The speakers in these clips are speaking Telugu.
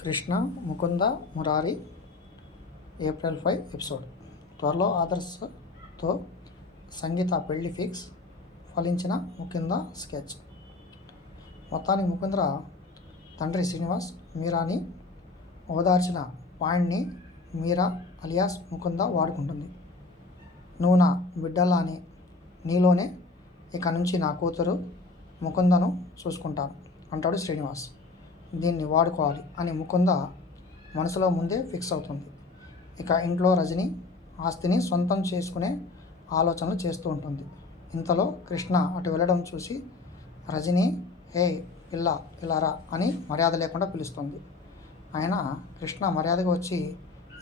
Krishna Mukunda Murari April 5 episode. త్వరలో ఆదర్శతో సంగీత పెళ్లి ఫిక్స్, ఫలించిన ముకుంద స్కెచ్. మొత్తానికి ముకుందర తండ్రి శ్రీనివాస్ మీరాని ఓదార్చిన పాయింట్ని మీరా అలియాస్ ముకుంద వాడుకుంటుంది. నువ్వు నా బిడ్డలా అని, నీలోనే ఇక నుంచి నా కూతురు ముకుందను చూసుకుంటాను అంటాడు శ్రీనివాస్. దీన్ని వాడుకోవాలి అని ముకుంద మనసులో ముందే ఫిక్స్ అవుతుంది. ఇక ఇంట్లో రజని ఆస్తిని సొంతం చేసుకునే ఆలోచనలు చేస్తూ ఉంటుంది. ఇంతలో కృష్ణ అటు వెళ్ళడం చూసి రజని హే పిల్ల ఇలారా అని మర్యాద లేకుండా పిలుస్తుంది. ఆయన కృష్ణ మర్యాదగా వచ్చి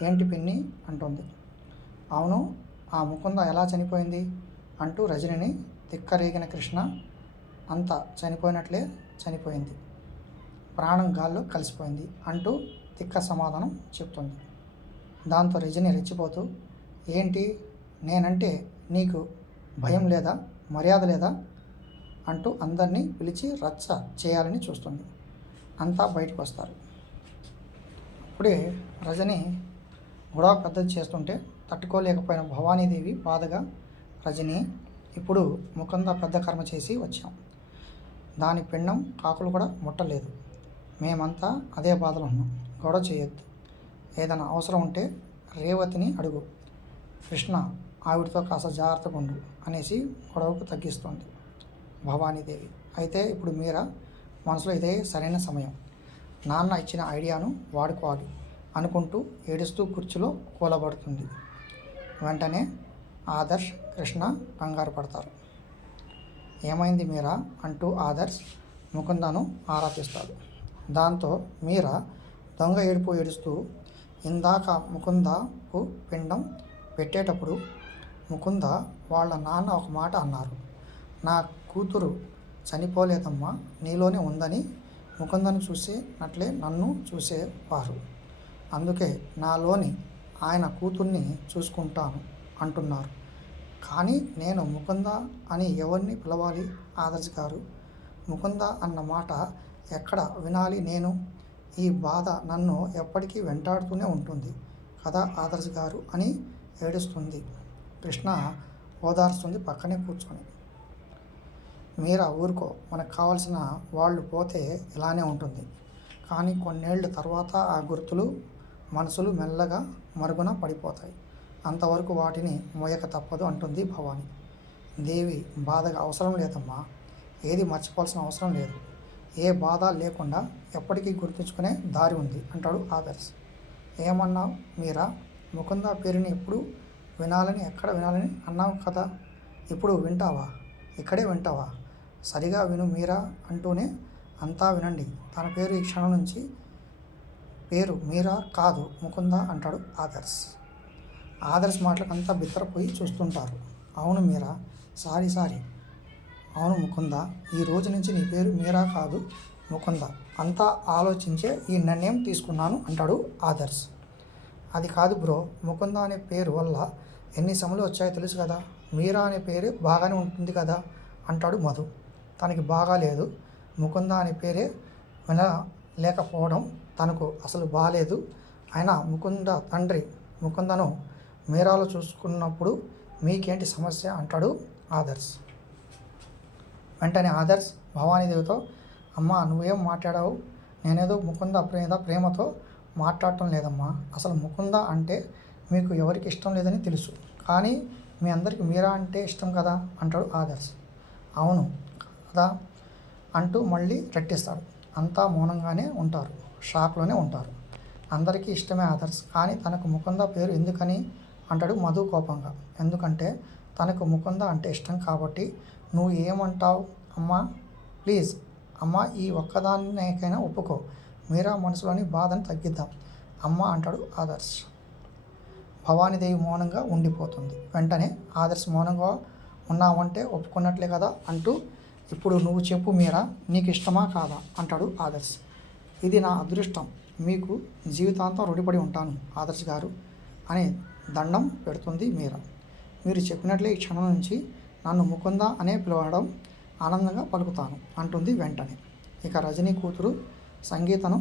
ఏంటి పిన్ని అంటుంది. అవును, ఆ ముకుంద ఎలా చనిపోయింది అంటూ రజనిని తిక్కరేగిన కృష్ణ అంతా చనిపోయినట్లే చనిపోయింది, ప్రాణం గాల్లో కలిసిపోయింది అంటూ తిక్క సమాధానం చెప్తుంది. దాంతో రజని రెచ్చిపోతూ ఏంటి, నేనంటే నీకు భయం లేదా, మర్యాద లేదా అంటూ అందరినీ పిలిచి రచ్చ చేయాలని చూస్తుంది. అంతా బయటకు వస్తారు. అప్పుడే రజని గొడవ పెద్దది చేస్తుంటే తట్టుకోలేకపోయిన భవానీదేవి బాధగా రజని, ఇప్పుడు ముకుంద పెద్ద కర్మ చేసి వచ్చాం, దాని పిండం కాకులు కూడా ముట్టలేదు, మేమంతా అదే బాధలో ఉన్నాం, గొడవ చేయొద్దు, ఏదైనా అవసరం ఉంటే రేవతిని అడుగు, కృష్ణ ఆవిడతో కాస్త జాగ్రత్తగా ఉండు అనేసి గొడవకు తగ్గిస్తుంది భవానీదేవి. అయితే ఇప్పుడు మీరా మనసులో ఇదే సరైన సమయం, నాన్న ఇచ్చిన ఐడియాను వాడుకోవాలి అనుకుంటూ ఏడుస్తూ కుర్చీలో కూలబడుతుంది. వెంటనే ఆదర్శ్ కృష్ణ కంగారు పడతారు. ఏమైంది మీరా అంటూ ఆదర్శ్ ముకుందను ఆరాధిస్తాడు. దాంతో మీరా దొంగ ఏడుపు ఏడుస్తూ, ఇందాక ముకుందకు పిండం పెట్టేటప్పుడు ముకుంద వాళ్ళ నాన్న ఒక మాట అన్నారు, నా కూతురు చనిపోలేదమ్మా, నీలోనే ఉందని ముకుందను చూసేనట్లే నన్ను చూసేవారు, అందుకే నాలోని ఆయన కూతుర్ని చూసుకుంటాను అంటున్నారు. కానీ నేను ముకుంద అని ఎవరిని పిలవాలి ఆదర్శ్ గారు, ముకుంద అన్న మాట ఎక్కడ వినాలి నేను, ఈ బాధ నన్ను ఎప్పటికీ వెంటాడుతూనే ఉంటుంది కదా ఆదర్శ్ గారు అని ఏడుస్తుంది. కృష్ణ ఓదార్స్తుంది పక్కనే కూర్చొని. మీరా ఊరుకో, మనకు కావాల్సిన వాళ్ళు పోతే ఇలానే ఉంటుంది, కానీ కొన్నేళ్ళ తర్వాత ఆ గుర్తులు మనసులు మెల్లగా మరుగున పడిపోతాయి, అంతవరకు వాటిని మోయక తప్పదు అంటుంది భవాని. దేవి బాధగా అవసరం లేదమ్మా, ఏది మర్చిపోవాల్సిన అవసరం లేదు, ఏ బాధ లేకుండా ఎప్పటికీ గుర్తుంచుకునే దారి ఉంది అంటాడు ఆదర్శ్. ఏమన్నావు మీరా, ముకుంద పేరుని ఎప్పుడు వినాలని, ఎక్కడ వినాలని అన్నావు కదా, ఇప్పుడు వింటావా, ఇక్కడే వింటావా, సరిగా విను మీరా అంటూనే అంతా వినండి, తన పేరు ఈ క్షణం నుంచి పేరు మీరా కాదు ముకుంద అంటాడు ఆదర్శ్. ఆదర్శ్ మాటలకు అంతా బిత్తరపోయి చూస్తుంటారు. అవును మీరా, సారీ, అవును ముకుంద, ఈ రోజు నుంచి నీ పేరు మీరా కాదు ముకుంద, అంతా ఆలోచించే ఈ నిర్ణయం తీసుకున్నాను అంటాడు ఆదర్శ్. అది కాదు బ్రో, ముకుంద అనే పేరు వల్ల ఎన్ని సమస్యలు వచ్చాయో తెలుసు కదా, మీరా అనే పేరు బాగానే ఉంటుంది కదా అంటాడు మధు. తనకి బాగాలేదు, ముకుంద అనే పేరే వినలేకపోవడం తనకు అసలు బాగాలేదు, అయినా ముకుంద తండ్రి ముకుందను మీరాలో చూసుకున్నప్పుడు మీకేంటి సమస్య అంటాడు ఆదర్శ్. వెంటనే ఆదర్శ్ భవానీదేవితో, అమ్మ నువ్వేం మాట్లాడావు, నేనేదో ముకుంద ప్రేమతో మాట్లాడటం లేదమ్మా, అసలు ముకుంద అంటే మీకు ఎవరికి ఇష్టం లేదని తెలుసు, కానీ మీ అందరికీ మీరా అంటే ఇష్టం కదా అంటాడు ఆదర్శ్. అవును కదా అంటూ మళ్ళీ రెట్టిస్తాడు. అంతా మౌనంగానే ఉంటారు, షాక్లోనే ఉంటారు. అందరికీ ఇష్టమే ఆదర్శ్, కానీ తనకు ముకుంద పేరు ఎందుకని అంటాడు మధు కోపంగా. ఎందుకంటే తనకు ముకుంద అంటే ఇష్టం కాబట్టి. నువ్వు ఏమంటావు అమ్మా, ప్లీజ్ అమ్మ, ఈ ఒక్కదానికైనా ఒప్పుకో, మీరా మనసులోని బాధను తగ్గిద్దాం అమ్మ అంటాడు ఆదర్శ్. భవానీదేవి మౌనంగా ఉండిపోతుంది. వెంటనే ఆదర్శ్ మౌనంగా ఉన్నావంటే ఒప్పుకున్నట్లే కదా అంటూ, ఇప్పుడు నువ్వు చెప్పు మీరా, నీకు ఇష్టమా కాదా అంటాడు ఆదర్శ్. ఇది నా అదృష్టం, మీకు జీవితాంతం రుణపడి ఉంటాను ఆదర్శ్ గారు అని దండం పెడుతుంది మీరా. మీరు చెప్పినట్లే ఈ క్షణం నుంచి నన్ను ముకుంద అనే పిలవడం ఆనందంగా పలుకుతాను అంటుంది వెంటనే. ఇక రజనీ కూతురు సంగీతను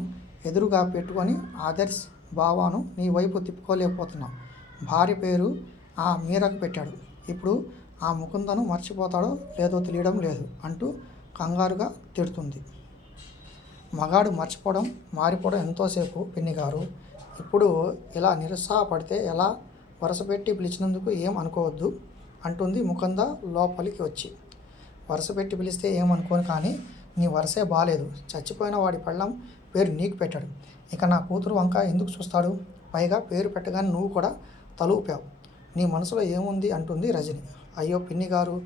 ఎదురుగా పెట్టుకొని ఆదర్శ్ బావాను నీ వైపు తిప్పుకోలేకపోతున్నాం. భార్య పేరు ఆ మీరకు పెట్టాడు. ఇప్పుడు ఆ ముకుందను మర్చిపోతాడో లేదో తెలియడం లేదు అంటూ కంగారుగా తిడుతుంది. మగాడు మర్చిపోవడం మారిపోవడం ఎంతోసేపు పిన్నిగారు. ఇప్పుడు ఇలా నిరుత్సాహపడితే ఎలా? వరుసపెట్టి పిలిచినందుకు ఏం అనుకోవద్దు అంటుంది ముకుంద లోపలికి వచ్చి. వరుసపెట్టి పిలిస్తే ఏమనుకోను, కానీ నీ వరుసే బాలేదు. చచ్చిపోయిన వాడి పెళ్ళాం పేరు నీకు పెట్టాడు. ఇక నా కూతురు వంక ఎందుకు చూస్తాడు? పైగా పేరు పెట్టగానే నువ్వు కూడా తలూపావు. నీ మనసులో ఏముంది అంటుంది రజని. అయ్యో పిన్నిగారు,